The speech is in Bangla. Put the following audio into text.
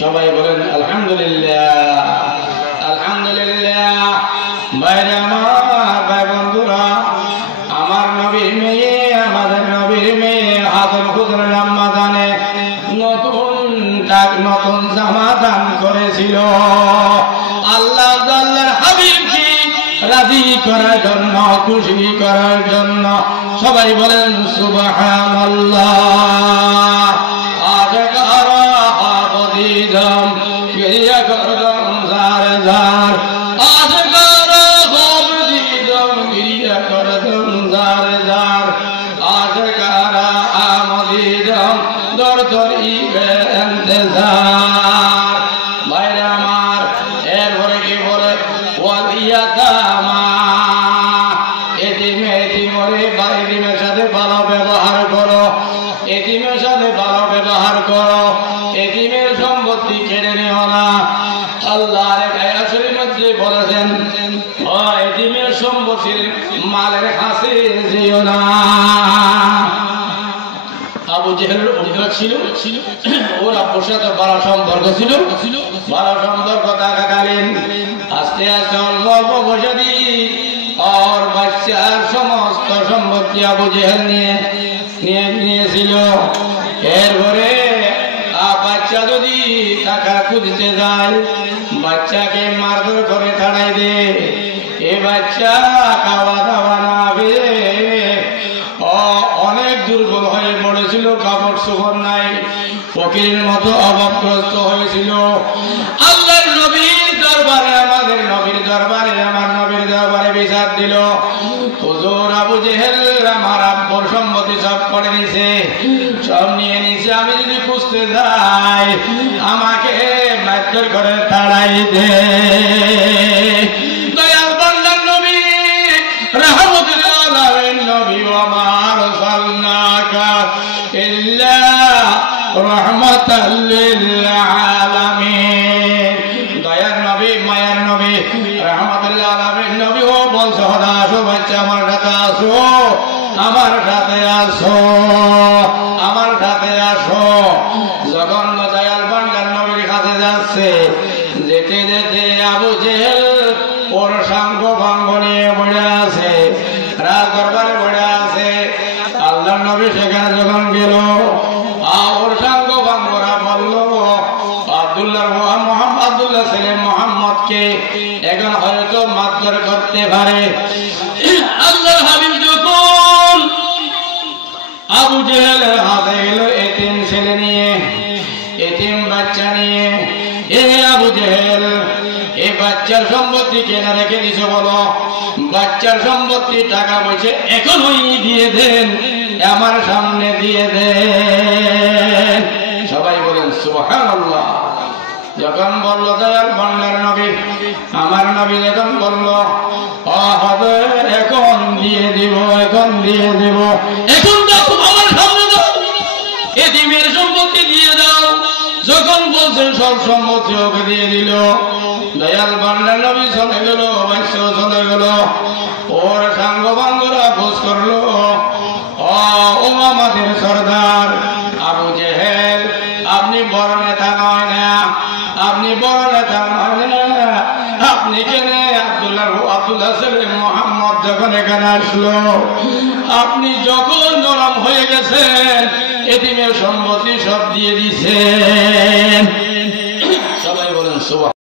সবাই বলেন আলহামদুলিল্লাহ, আলহামদুলিল্লাহ। ভাইরা আমার, ভাই বন্ধুরা, আমার নবীর মেয়ে, আমাদের নবীর মেয়ে আদম হুজুরের আম্মা জানে নতুন জামা দান করেছিল আল্লাহ আল্লাহর হাবিবকে রাজি করার জন্য, খুশি করার জন্য। সবাই বলেন সুবহানাল্লাহ। আজকারা হাবদিদম গিরিয়া করদম জার জার, আজকারা হাবদিদম গিরিয়া করদম জার জার, আজকারা আমদিদম দর দরি বেন্তজার। ভাইরা আমার, এরপরে কি বলে ওয়ালিয়াতামা, এতিমের সাথে ভালো ব্যবহার করো, এতিমের সাথে ভালো ব্যবহার করো, এতিমের সম্পত্তি কেড়ে নিও না। আল্লাহর আয়াতের মধ্যে বলেছেন এতিমের সম্পত্তির মালের কাছে যেও না। আবু জেহেলের অভিযোগ ছিল ওর আব্বুর সাথে ভালো সম্পর্ক ছিল, ভালো সম্পর্ক থাকাকালীন আস্তে আস্তে অল্প অল্প বসে দিয়ে ওর বাচ্চার সমস্ত সম্পত্তি আবু জেহেল নিয়েছিল। এরপরে বাচ্চা যদি টাকা খুঁজতে যায়, বাচ্চাকে মারধর করে তাড়াই দে। এ বাচ্চা খাওয়া দাওয়া না পেয়ে অনেক দুর্বল হয়ে পড়েছিল, কাপড় চোপড় নাই, ফকিরের মতো অভাবগ্রস্ত হয়েছিল। আল্লাহর নবীর দরবারে, আমাদের নবীর দরবারে, আমার নবীর দরবারে বিচার দিল, হুজুর আবু জেহেল আমার আব্বুর সম্পত্তি সব করে নিছে, সব নিয়ে নিছে। আমি যদি খুঁজতে যাই আমাকে মারধর করে তাড়াই দে। দয়াল বান্দার নবী রাহমাতুল আলামিন নবী, ওয়া মা আরসালনাকা ইল্লা রাহমাতাল লিল আলামিন। দয়ার নবী, মায়ার নবী, রাহমাতুল আলামিন নবী ও বলছো হদা আসো বাচ্চা, আমার সাথে আসো, আমার সাথে আসো, আমার সাথে আসো। যখন দয়াল বান্দার নবীর কাছে যাচ্ছে, যেতে যেতে আবু জেহেল ওর সাঙ্গ ভাঙ্গ নিয়ে বসে আছে, রাজ দরবারে বসে আছে। আল্লাহর নবী সেখানে যখন গেল, ওর সাঙ্গ ভাঙ্গরা বলল আব্দুল্লাহ ছেলে মোহাম্মদকে এখন হয়তো মারধর করতে পারে। আল্লাহর হাবিব যখন আবু জেহেলের হাতে গেল এতিম ছেলে নিয়ে, এতিম বাচ্চা নিয়ে, এ আবু জেহেল এই বাচ্চার সম্পত্তি কেনা রেখে দিছে, বলো বাচ্চার সম্পত্তি টাকা পয়সা এখনই দিয়ে দেন, আমার সামনে দিয়ে দেন। সবাই বলেন সুবহানাল্লাহ। যখন বললো দয়াল বান্দার নবী, আমার নবী যখন বললো হবে এখন দিয়ে দিব, এখন দিয়ে দিব, এখন দেখো আমার সামনে দাও, এতিমের সম্পত্তি দিয়ে দাও। যখন বলছেন সব সম্পত্তি ওকে দিয়ে দিল। দয়াল বান্দার নবী চলে গেল, বাচ্চ চলে গেল, ওর সাঙ্গ বান্ধবরা খোঁজ করলো, ও আমাদের সর্দার আবু জেহেল, আপনি বড় নেতা নয় না, আপনি বড় নেতা নয় না, আপনি কেন আব্দুল্লাহ ছেলে মোহাম্মদ যখন এখানে আসলো, আপনি যখন নরম হয়ে গেছেন, এতিমের সম্পত্তি সব দিয়ে দিছেন। সবাই বলেন সুবহানাল্লাহ।